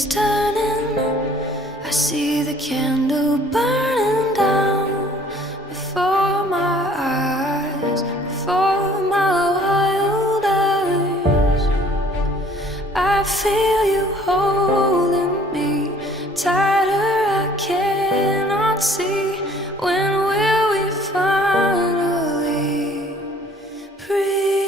is turning. I see the candle burning down before my eyes, before my wild eyes. I feel you holding me tighter. I cannot see. When will we finally breathe?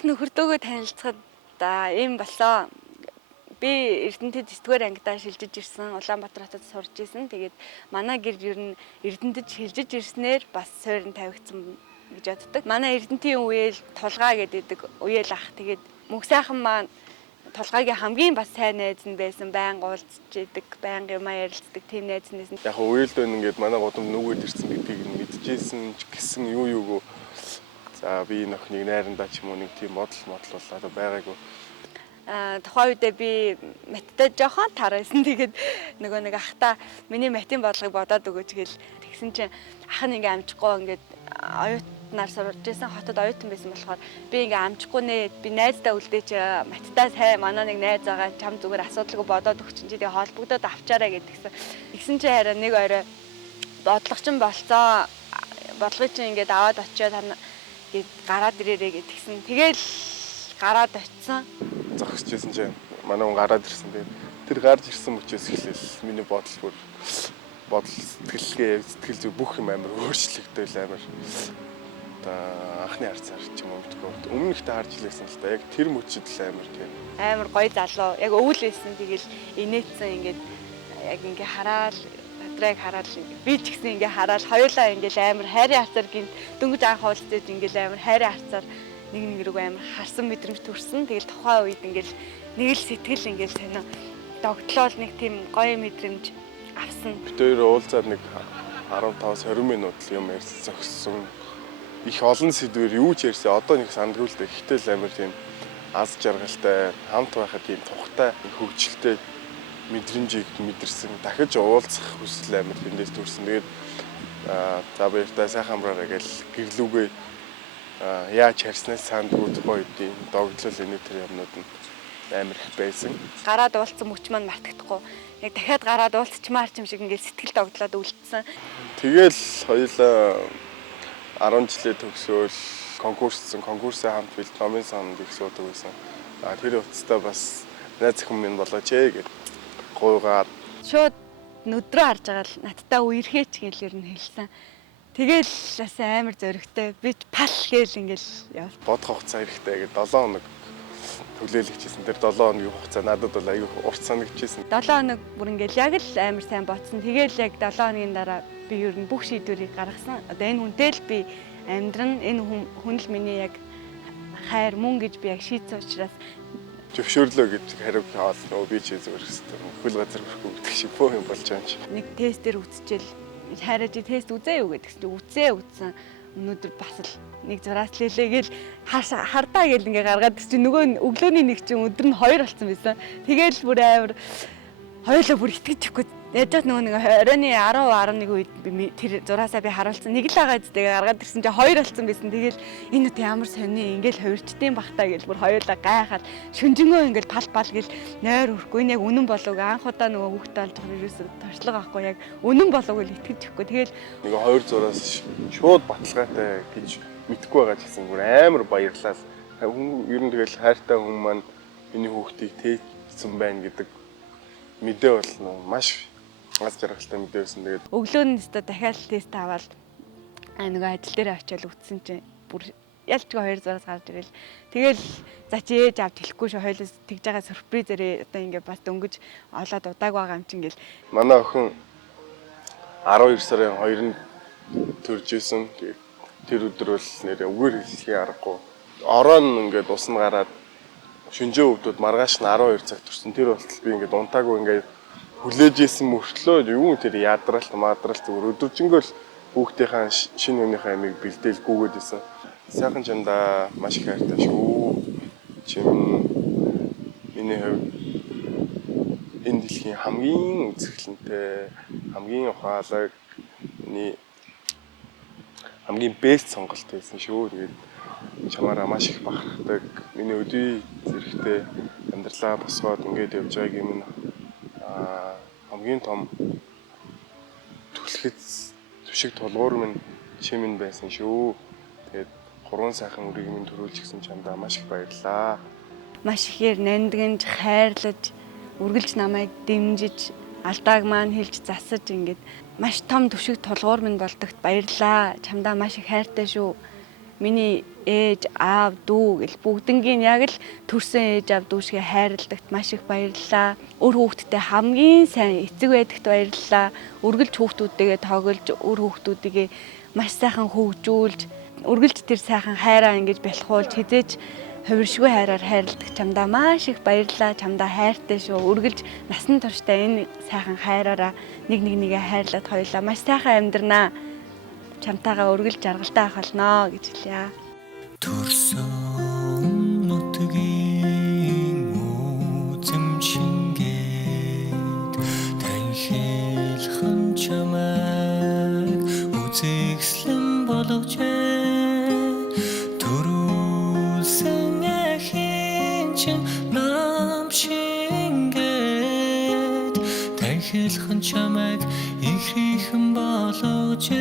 Анх нөхөртөөгөө танилцахад ийм болоо. Би Эрдэнэтэд 9-р ангидаа шилжиж ирсэн. Улаанбаатар хотод сурж ирсэн. Тэгээд манай гэр ер нь Эрдэнэтэд шилжиж ирснээр бас суурин тавигдсан гэж боддог. Манай Эрдэнэтийн үеэл тулгаа гэдэг үеэл ах. Тэгээд мөнх сайхан маань тулгаагийн хамгийн бас сайн найз нь байсан. Байн уулзж идэг, байн юмаа ярилцдаг тийм найз нь байсан. Яг үеэлд байна ингээд манай годом нүгээд ирсэн гэдгийг мэдчихсэн ч гэсэн юу. За би энэ охиныг найрандаа ч юм уу нэг тийм модал бол одоо байгаагүй. Тухайн үедээ би маттай жоохон тарайсан. Тэгээд нөгөө нэг ахта миний матийн бодлогыг бодоод өгөөч гэл тэгсэн чинь ах нь ингээ амжихгүй ингээд оюутнаар сурж байсан. Хотод оюутан байсан болохоор би ингээ амжихгүй нэ би найздаа үлдээч маттай сайн манай нэг найз байгаа чам зүгээр асуудалгүй бодоод өгч чинь тэгээ холбогдоод авчаарай гэдгсэн. Тэгсэн чинь хараа нэг орой бодлого чинь болцоо бодлогыг чинь ингээд аваад очиод гээд гараад ирээрээ гэдгсэн. Тэгэл гараад очисон. Зогсчихсэн чинь манай хүн гараад ирсэн. Тэгээд тэр гарч ирсэн мөчөөс эхлээл миний бодол сэтгэл зүй бүх юм амар өөрчлөгдөөл амар. Одоо анхны харцаар ч юм уу мэдгүй. Өмнөхд харж илсэн л да. Яг тэр мөчөд л амар тийм. Амар гоё залуу. Яг өвлөсөн. Тэгэл инээдсэн ингээд яг ингээ хараад Бадраг хараад би ч гэсэн ингээ хараад хоёулаа ингээл амар хайрын харцаар гинт дөнгөж анх уулзээд ингээл амар хайрын харцаар нэг рүү амар харсан мэдрэмж төрсөн. Тэгэл тухайн үед ингээл нэг л сэтгэл ингээл сонио догтлол нэг тийм гоё мэдрэмж авсан. Бид хоёр уулзаад нэг 15-20 минут юм ярьсан зогссон. Их олон сэдвээр юу ч ярьсан. Одоо нэг сандгүй л дээ. Гэтэл амар тийм аз жаргалтай, хамт байхад тийм тухтай, хөвгчлөлтэй мэдрэмжийг мэдэрсэн. Дахиж уулзах хүсэл амар тэндээс төрсэн. Тэгээд за баяртай сайхан амраарай гэж гэрлүүгээ яаж харснаас сандгүй тухай үеийн догтлол энэ төр юмнууд нь амар их байсан. Гараад уулцсан мөч маань мартагдахгүй. Яг дахиад гараад уулзчмаар юм шиг ингээл сэтгэл догтлоод үлдсэн. Тэгэл хоёулаа 10 жилээ төгсөөл конкурсаа хамт бил номын санд их суудаг байсан. Тэр утастай бас найз охин минь болооч гэж гуйгаад Шууд нүдрөө харж байгаа л надтай үерхээч гэл ер нь хэлсэн. Тэгэл бас амар зөрөгтэй. Би пал гээл ингээл яв. бодох хугацаа хэрэгтэй гэдэг 7 хоног төлөөлөгчсэн. Тэр 7 хоногийн хугацаа надад бол аюу урт санагдчихсэн. 7 хоног бүр ингээл яг л амар сайн бодсон. Тэгэл яг 7 хоногийн дараа би ер нь бүх шийдвэрийг гаргасан. Одоо энэ хүнтэй л би амьдран энэ хүн л миний яг хайр мөн гэж би яг шийдсэн учраас Зөвшөөрлөө гэж хариу хаална. Би ч зүгээр хэвээр хөл газар өрхгүй гэдэг шиг боо юм болж байгаа юм чи. нэг тестээр үзчихэл хайраж тест үзээ юу гэдэгс чи үзсэн. Өнөөдөр бас л нэг зураас лээлээ гэл хардаа гэл ингээ гаргаад чи нөгөө өглөөний нэг чинь өдөр нь 2 болсон байсан. Тэгээл бүр амар хоёулаа бүр итгэж ихгүй. Яаж нөгөө нэг 20-ны 10-11 үед тэр зураасаа би харуулсан. Нэг л байгаа зүтэйгээ гаргаад ирсэн чи 2 болсон байсан. Тэгээл энэ үт ямар сони ингээл хувирчдیں۔ Бахтаа гэл бүр хоёулаа гайхаад шүнжэнгөө ингээл пал гэл нойр өрөхгүй. Энэ яг үнэн болов анх удаа нөгөө хүүхдээ олж байгаа ерөөсө туршлага авахгүй яг үнэн болов гэл итгэж ихгүй. Тэгээл Нэг 2 зураас шууд баталгаатай гэж мэдхгүй байгаа ч гэсэн бүр амар баярлал. Хүн ер нь тэгэл хайртай хүн маань миний хүүхдийг тээсэн байна гэдэг мэдээ бол маш аз жаргалтай мэдээ байсан. Тэгээд өглөөнөөсөө дахиад тест аваад нөгөө ажил дээр очиад үтсэн чинь бүр ялчгүй 2 зураас гарч ирэл. Тэгэл за чи ээж авд хэлэхгүй шүү хоёлоос тэгж байгаа сюрпризээрээ одоо ингээ бас дөнгөж олоод удааг байгаа юм чинь гэл. манай охин 12 сарын 2-нд төрж исэн. Тэгээд тэр өдөр бол нэрээ үгээр хэлхий аргагүй. Ороо нь ингээд усна гараад шүнжээ өвдөд маргааш нь 12 цаг төрсөн. Тэр болтол би ингээд унтаагүй ингээд хүлээж исэн мөртлөө юу тэр ядралт мадралт зүгээр өдөржингөө л хүүхдийнхаа шинэ өөнийхөө амийг бэлдээл гүгээд исэн. Сайхан чандаа маш их хайртай шүү. Чим миний хувьд энэ дэлхийн хамгийн үзэсгэлэнтэй, хамгийн ухаалаг, хамгийн бэст сонголт байсан шүү. Тэгээд чамаараа маш их бахархдаг. Миний өдий зэрэгтэй амьдралаа босгоод ингээд явж байгааг юм хамгийн том түлхэц түшиг тулгуур минь чи минь байсан шүү. Тэгээд 3 сайхан үрийг минь төрүүлж гисэн чамдаа маш их баярлаа. Маш ихээр нандгинж хайрлаж үргэлж намайг дэмжиж алдааг маань хэлж засаж ингээд маш том түшиг тулгуур минь болдогт баярлаа. Чамдаа маш их хайртай шүү. Миний ээж, аав, дүү гэл бүгднгийн яг л төрсөн ээж, аав, дүүшгээ хайрладагт маш их баярлалаа. Өр хүүхдтэй хамгийн сайн эцэг байдагт баярлалаа. Үргэлж хүүхдүүдтэйгээ тоглож, өр хүүхдүүдийгээ маш сайхан хөгжүүлж, үргэлж тэр сайхан хайраа ингэж бэлхуулж, хизээж хувиршгүй хайраар хайрладаг чамдаа маш их баярлалаа. Чамдаа хайртай шүү. Үргэлж насан туршдаа энэ сайхан хайраараа нэгээ хайрлаад хоёулаа маш сайхан амьдрнаа. Чамтайгаа үргэлж жаргалтай ах болно гэж хэлье. Төрсөн нутгийн үзэмжингээд танхилхан чамайг үзэгслэн боловч төрүүлсэн ахин чин нам шингээд танхилхан чамайг ихрийхэн боловч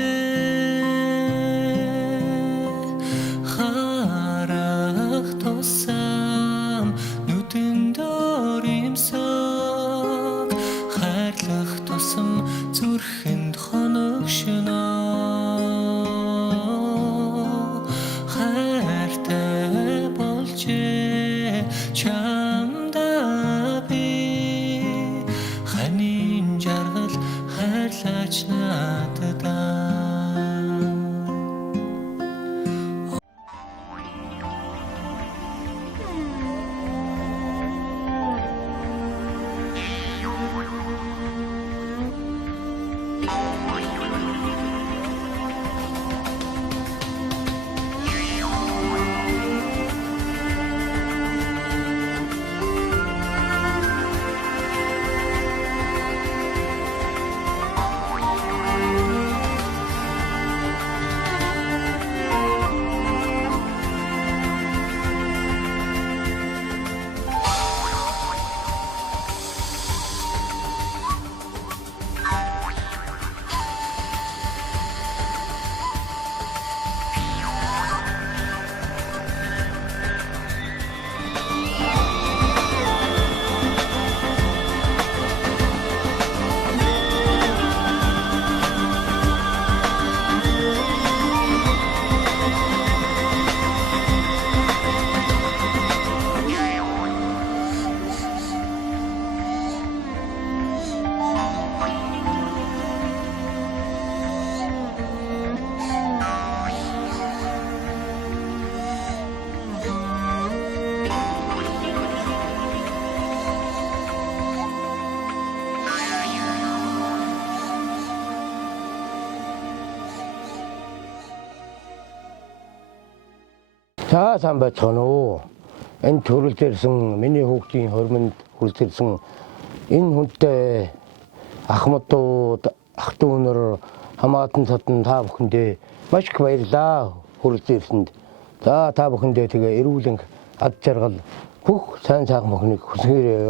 зүрхэнд хоног шөнө хайртай болж чамдаа би ханин жаргал хайрлаач нададаа За сайн байцгаана уу. Энэ төрөлд ирсэн миний хүүхдийн хормонд хүрэлт ирсэн энэ хүнтэй ахмадууд, ах トゥ өнөр хамаатан татан та бүхэндээ маш их баярлалаа хүрэлт ирсэнд. За та бүхэндээ тэгээ эрүүлэн ад жаргал бүх сайн сайхан бүхнийг хүсгээрээ.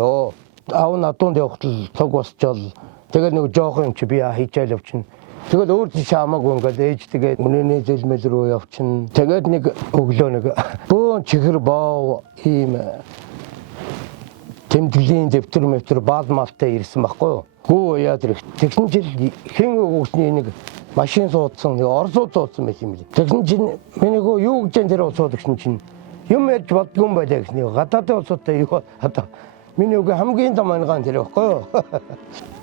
Аав надуунд явахтал цог босчол тэгэл нэг жоохон чи би хийчээл явчихна. Тэгэл өөр чи хамаагүй ингээд ээжтэйгээ үнэнээ зэлмэл рүү явчихна. Тэгээд нэг өглөө нэг бөөн чихэр боо ийм тэмдэглэлийн дэвтэр мэвтэр баалмалтай ирсэн байхгүй юу? Хөө яа тэр тэгсэн жил хэн өгсний нэг машин суудсан, нэг орсууд суудсан байсан юм лээ. Тэгсэн чинь миний хөө юу гэж тэр сууд гэсэн чинь юм ярьж бодгүй юм байлаа гэсэн. Гадаадын улсуудтай юу одоо миний үг хамгийн том ангаан тэр байхгүй юу?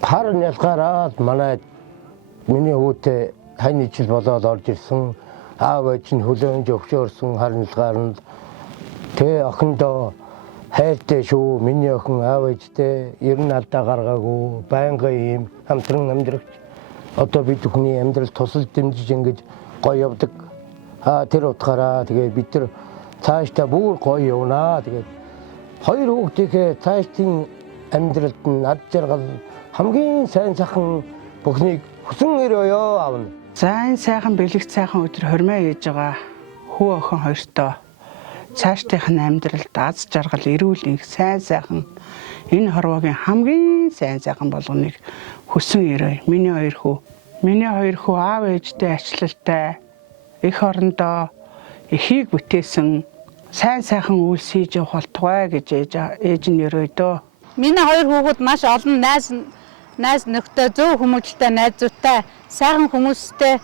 Харин ялгаараа манай миний хүүтэй таны жил болоод орж ирсэн. Аав ээж нь хүлээн зөвшөөрсөн харилцаар нь тэ охиндоо хайртай шүү. Миний охин аав ээжтэй ер нь алдаа гаргаагүй. Байнгын ийм хамтран амьдрагч. Одоо бид бүхний амьдрал тусал дэмжиж ингэж гоё явдаг. Тэр утгаараа тэгээ бид нар цаашдаа бүр гоё явнаа. Тэгээд хоёр хүүхдийнхээ цаашдын амьдралд нь ад жаргал хамгийн сайн сайхан бүхнийг хүсэн өрөөё аавна. За энэ сайхан бэлэг сайхан өдөр хормоо ээж байгаа хүү охин хоёртоо цаашдынх нь амьдралд аз жаргал эрүүл их сайн сайхан энэ хорвогийн хамгийн сайн сайхан болгоныг хүсэн өрөөё. Миний хоёр хүү аав ээжтэй ачлалтай эх орондоо эхийг бүтээсэн сайн сайхан үйлс хийж явах болтугай гэж ээж нь өрөөё дөө. Миний хоёр хүүхэд маш олон найз нөхдөд зөв хүмүүжлтэй найзуудтай сайхан хүмүүстэй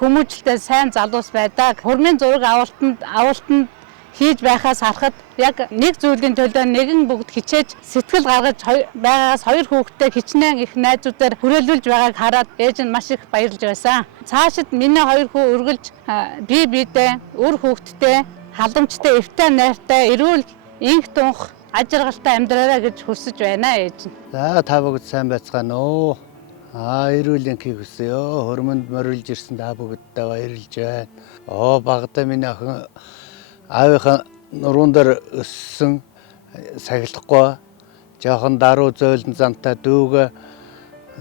хүмүүжлтэй сайн залуус байдаг. Хормын зураг авалтанд хийж байхаас харахад яг нэг зүйлийн төлөө нэгэн бүгд хичээж сэтгэл гаргаж байгаагаас хоёр хүүхэдтэй хичнээн их найзуудаар хүрээлүүлж байгааг хараад ээж нь маш их баярлж байсан. Цаашид миний хоёр хүү үргэлж бие биедээ үр хүүхэдтэй халамжтай эвтэй найртай эрүүл инх тунх ажиргалтай амьдраарай гэж хүсэж байна ээж. За та бүгд сайн байцгаана уу. Эрүүл энхийг хүсэё. Хормонд морилж ирсэн та бүгдтэй баярлж байна. Багада миний охин аавынхаа нуруунд дээр өссөн сахилахгүй жоохон даруй зөөлөн зантай дүүгээ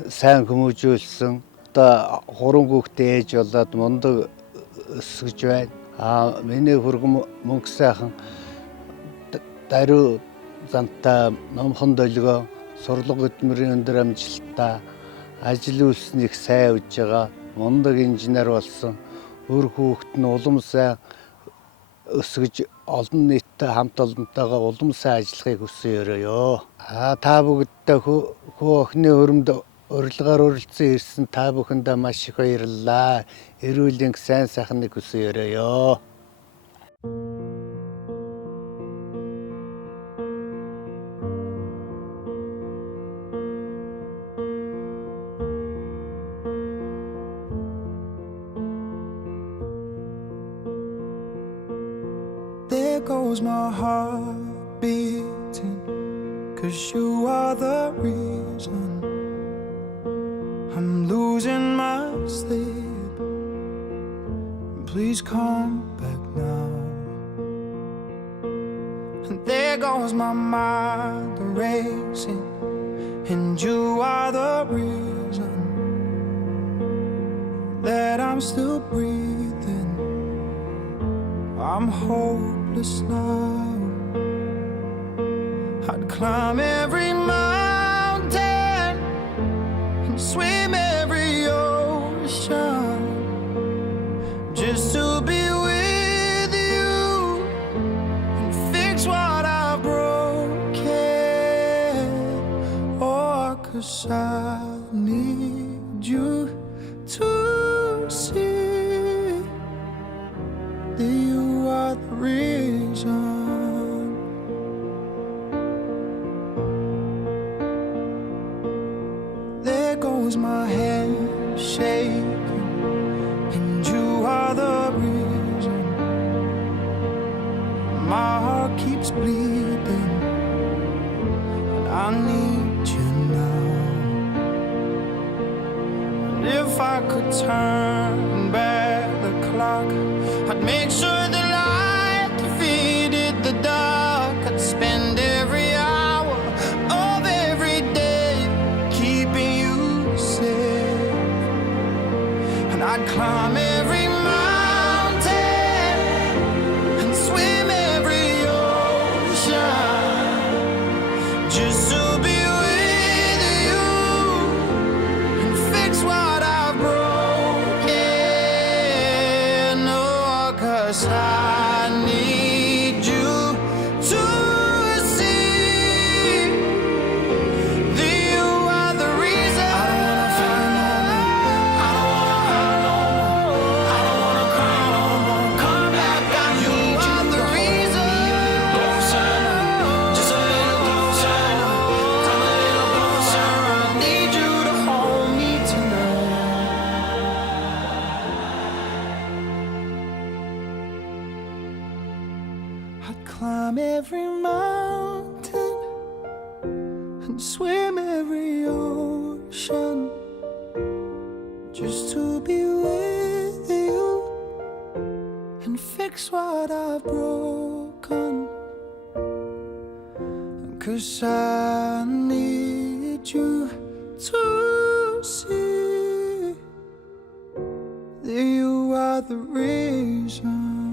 сайн хүмүүжүүлсэн. Одоо хуран хүүхдээ ээж болоод мундаг өсгөж байна. Миний хөргөн мөнгө сайхан даруй зантай номхон долгоо сурлага хөдөлмөрийн өндөр амжилттай ажил үйлснийг сайн үж байгаа мундаг инженер болсон өр хүүхэд нь улам сайн өсгөж олон нийттэй хамт олонтойгоо улам сайн ажиллахыг хүсэн өрөөё. Та бүгдтэй хүү охины хөрөмд урилгаар урилцсан ирсэн та бүхэндээ маш их баярлалаа. Эрүүл энх сайн сайхныг хүсэн өрөөё. There goes my heart beating, 'cause you are the reason I'm losing my sleep. Please come back now. And there goes my mind racing, and you are the reason that I'm still breathing. I'm hopeless now. I'd climb every mountain and swim every ocean just to be with you and fix what I've broken. 'Cause I need you to see that you are the reason. There goes my hand shaking, and you are the reason. My heart keeps bleeding, and I need you now. And if I could turn back the clock, I'd make sure the light climb every mountain and swim every ocean just to be with you and fix what I've broken. Oh, 'cause I need you to see that you are the reason. I don't wanna fight no more. I don't wanna hurt no more. I don't wanna cry no more. Come back, I need you are the reason. Closer, just a little closer. Come a little closer. I need you to hold me tonight. I'd climb every mountain and swim every ocean just to be with you and fix what I've broken. 'Cause I need you to see that you are the reason.